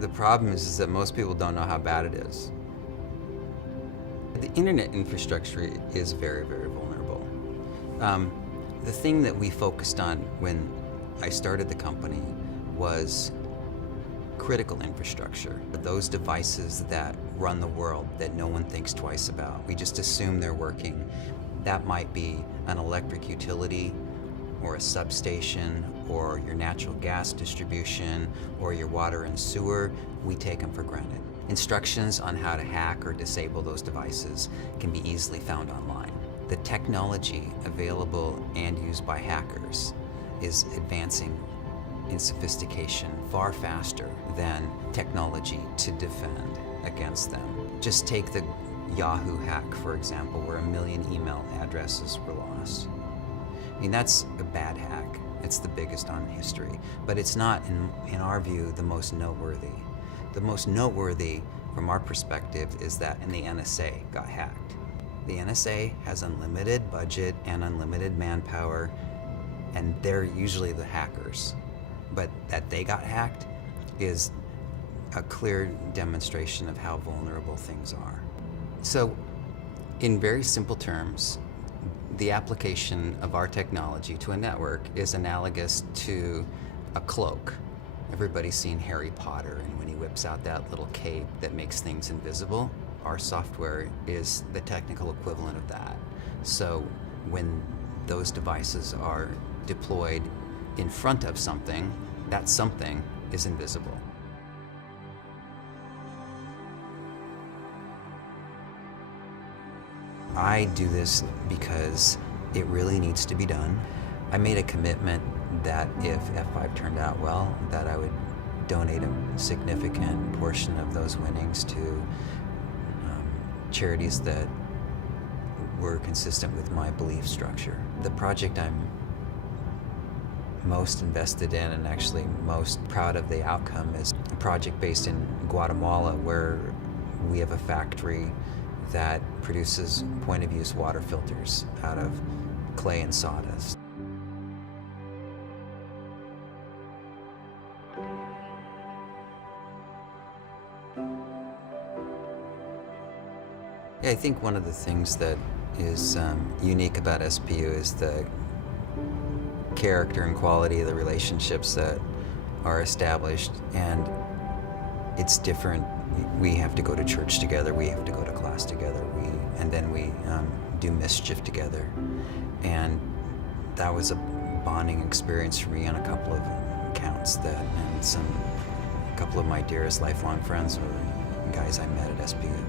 The problem is that most people don't know how bad it is. The internet infrastructure is very, very vulnerable. The thing that we focused on when I started the company was critical infrastructure. Those devices that run the world that no one thinks twice about. We just assume they're working. That might be an electric utility, or a substation, or your natural gas distribution, or your water and sewer. We take them for granted. Instructions on how to hack or disable those devices can be easily found online. The technology available and used by hackers is advancing in sophistication far faster than technology to defend against them. Just take the Yahoo hack, for example, where 1 million email addresses were lost. I mean, that's a bad hack. It's the biggest on history, but it's not, in our view, the most noteworthy. The most noteworthy from our perspective is that the NSA got hacked. The NSA has unlimited budget and unlimited manpower, and they're usually the hackers. But that they got hacked is a clear demonstration of how vulnerable things are. So, in very simple terms, the application of our technology to a network is analogous to a cloak. Everybody's seen Harry Potter, and when he whips out that little cape that makes things invisible, our software is the technical equivalent of that. So when those devices are deployed in front of something, that something is invisible. I do this because it really needs to be done. I made a commitment that if F5 turned out well, that I would donate a significant portion of those winnings to charities that were consistent with my belief structure. The project I'm most invested in and actually most proud of the outcome is a project based in Guatemala, where we have a factory that produces point-of-use water filters out of clay and sawdust. Yeah, I think one of the things that is unique about SPU is the character and quality of the relationships that are established, and it's different. We have to go to church together, we have to go to class together, and then we do mischief together. And that was a bonding experience for me on a couple of accounts, and a couple of my dearest lifelong friends were guys I met at SPU.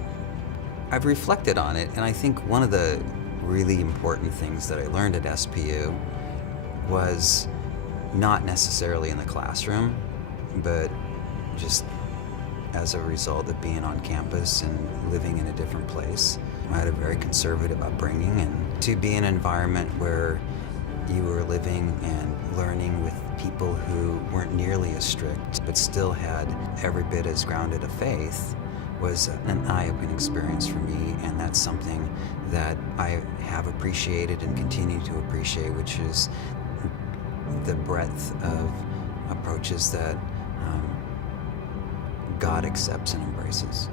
I've reflected on it, and I think one of the really important things that I learned at SPU was not necessarily in the classroom, but just as a result of being on campus and living in a different place. I had a very conservative upbringing, and to be in an environment where you were living and learning with people who weren't nearly as strict, but still had every bit as grounded a faith, was an eye-opening experience for me, and that's something that I have appreciated and continue to appreciate, which is the breadth of approaches that God accepts and embraces.